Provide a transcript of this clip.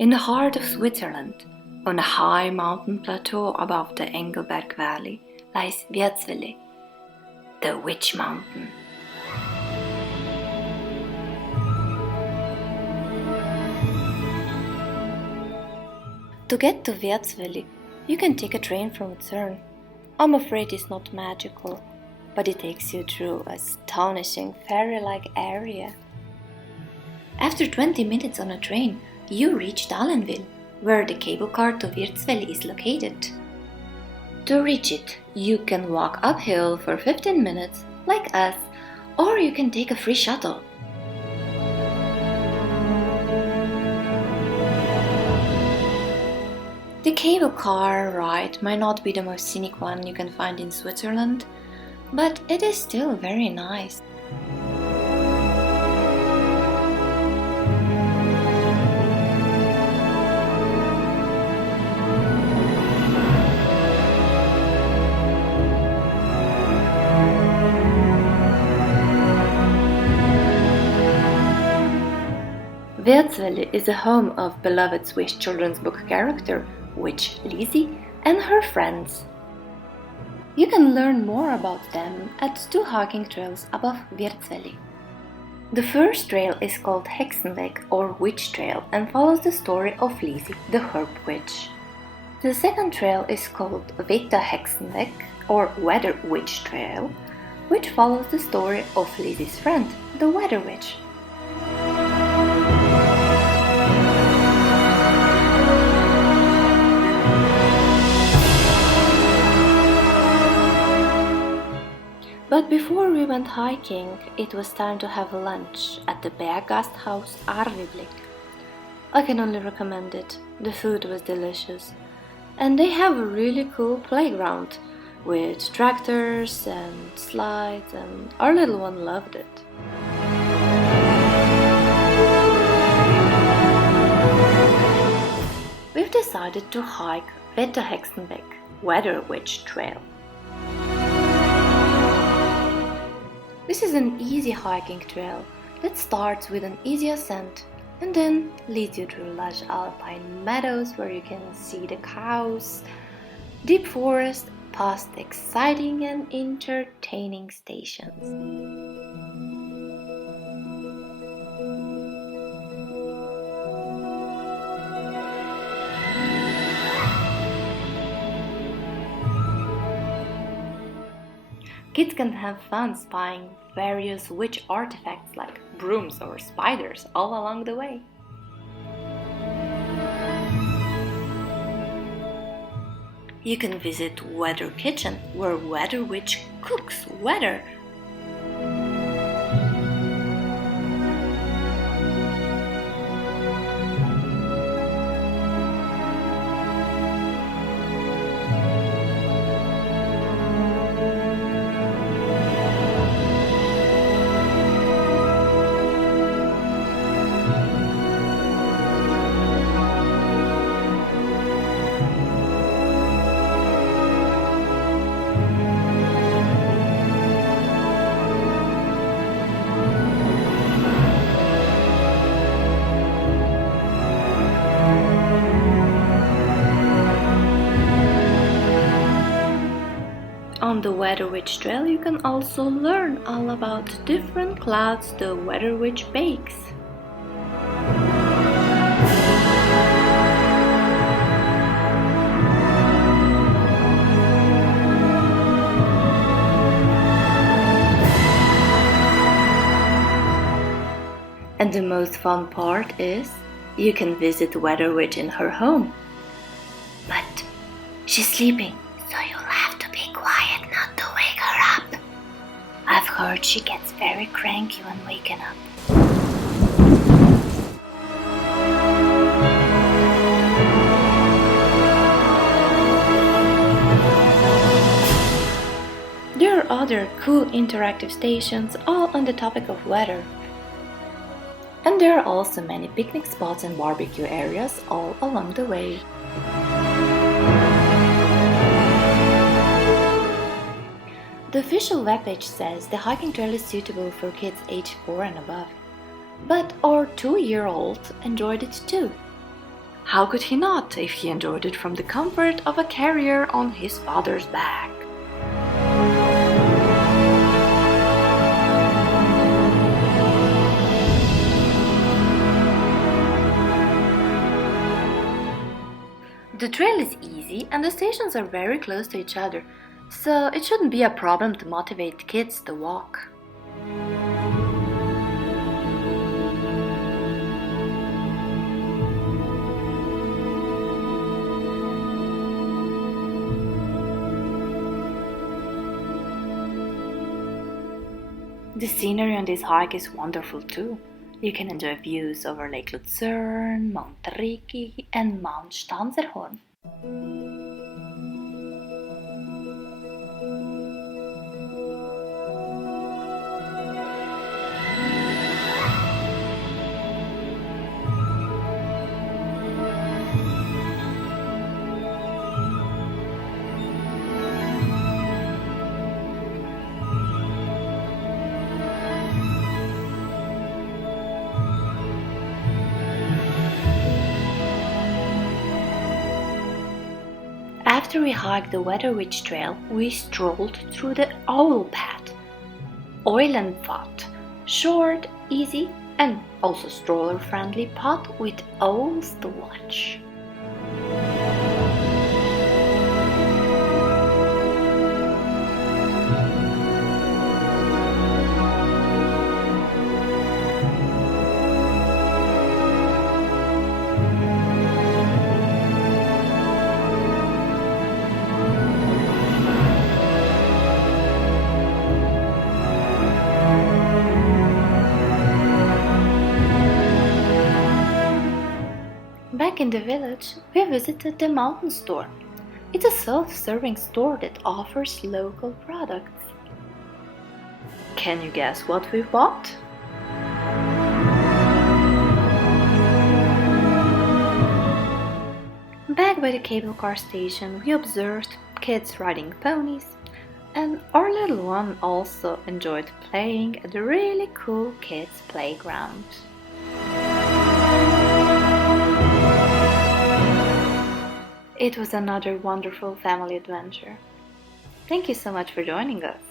In the heart of Switzerland, on a high mountain plateau above the Engelberg Valley, lies Wirzweli, the Witch Mountain. To get to Wirzweli, you can take a train from Zurn. I'm afraid it's not magical, but it takes you through an astonishing fairy-like area. After 20 minutes on a train, you reach Dallenwil, where the cable car to Wirzweli is located. To reach it, you can walk uphill for 15 minutes, like us, or you can take a free shuttle. The cable car ride might not be the most scenic one you can find in Switzerland, but it is still very nice. Wirzweli is the home of beloved Swiss children's book character Witch Lizzie and her friends. You can learn more about them at 2 hiking trails above Wirzweli. The first trail is called Hexenberg or Witch Trail and follows the story of Lizzie, the herb witch. The second trail is called Wetterhexenweg or Weather Witch Trail, which follows the story of Lizzie's friend, the Weather Witch. But before we went hiking, it was time to have lunch at the Berggasthaus Arvi. I can only recommend it. The food was delicious. And they have a really cool playground with tractors and slides, and our little one loved it. We've decided to hike Wetterhexenweg, Weather Witch Trail. This is an easy hiking trail that starts with an easy ascent and then leads you through lush alpine meadows where you can see the cows, deep forest, past exciting and entertaining stations. Kids can have fun spying various witch artifacts like brooms or spiders all along the way. You can visit Weather Kitchen, where Weather Witch cooks weather. On the Weather Witch Trail you can also learn all about different clouds the Weather Witch bakes. And the most fun part is, you can visit the Weather Witch in her home. But she's sleeping, so you'll have to be quiet not to wake her up. I've heard she gets very cranky when waking up. There are other cool interactive stations all on the topic of weather. And there are also many picnic spots and barbecue areas all along the way. The official webpage says the hiking trail is suitable for kids aged 4 and above, but our 2-year-old enjoyed it too. How could he not if he enjoyed it from the comfort of a carrier on his father's back? The trail is easy and the stations are very close to each other, so it shouldn't be a problem to motivate kids to walk. The scenery on this hike is wonderful too. You can enjoy views over Lake Luzern, Mount Rigi and Mount Stanserhorn. After we hiked the Wetterhexenweg trail, we strolled through the Eulenpfad, Eulenpfad, short, easy, and also stroller-friendly path with owls to watch. Back in the village, we visited the mountain store. It's a self-serving store that offers local products. Can you guess what we bought? Back by the cable car station, we observed kids riding ponies, and our little one also enjoyed playing at the really cool kids' playground. It was another wonderful family adventure. Thank you so much for joining us.